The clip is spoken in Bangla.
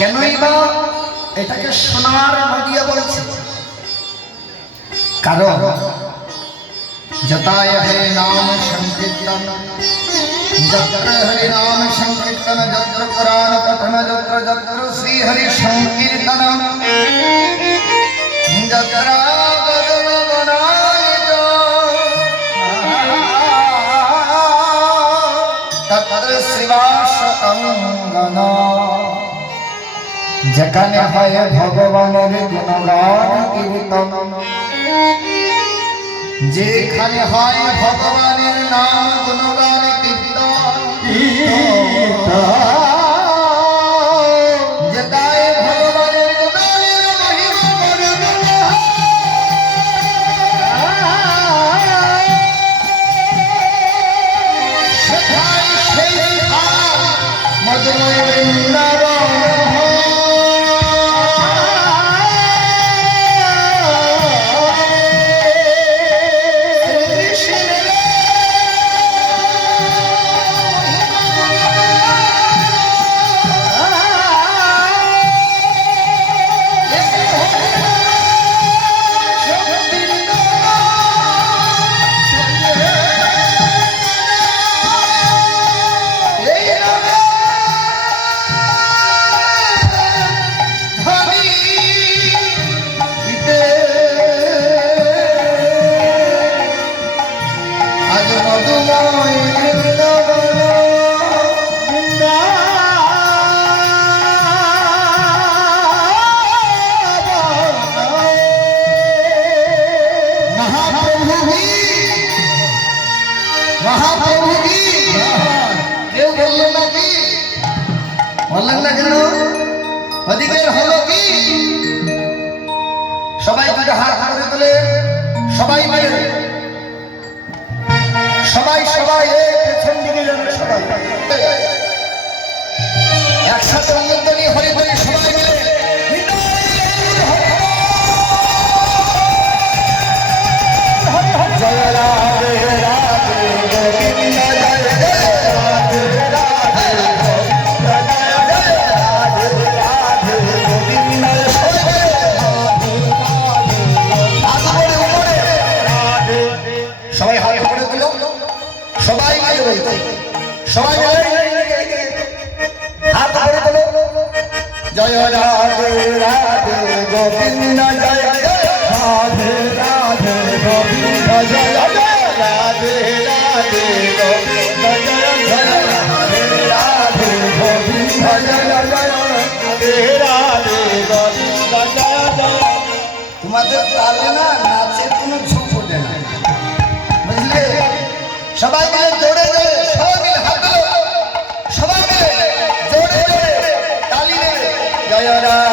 কেনই বা এটাকে সোনার নদিয়া বলছে? কারণ যতায় হরে নাম সংকীর্তন, যত্র হরি নাম সংকীর্তন, যত্র পুরাণ পঠন, যত্র যত্র শ্রী হরি সংকীর্তন, যত্র বদন বনায়িত তত্র শ্রীবাস অঙ্গন। যেখানে হয় ভগবানের গুণগান কীর্তন, যেখানে হয় ভগবানের নাম গুণগান কীর্তন, যেটায় ভগবানের গুণের মহিমা বর্ণনা, সেটাই সেই স্থান মধুময় বৃন্দাবন। महाप्रभु की केउ बोललेन ना कि बोललेन ना केन अधिकार हलो कि सबाई दुটো हाथ করে তোলে সবাই মিলে সবাই সবাই পেছন দিকে যাবে সবাই একসাথে অঙ্গনি হরি হরি সবাই মিলে জয় রাধে রাধে গোবিন্দ জয় জয় রাধে রাধে রাধে গোবিন্দ সবাই হাত করে দিল সবাই মিলে বলতে সবাই মিলে হাত করে দিল জয় রাধে রাধে গোবিন্দ জয় জয় রাধে রাধে গোবিন্দ জয় জয় রাধে রাধে গোবিন্দ জয় জয় রাধে রাধে গোবিন্দ জয় জয় রাধে রাধে গোবিন্দ জয় জয়। তোমাদের তালে না নাচের কোনো ঝোঁক ওঠে না, বুঝলে? সবাই মিলে জোরে জোরে সবাই মিলে হাত সবাই মিলে জোরে জোরে তালি দেবে জয় রাধে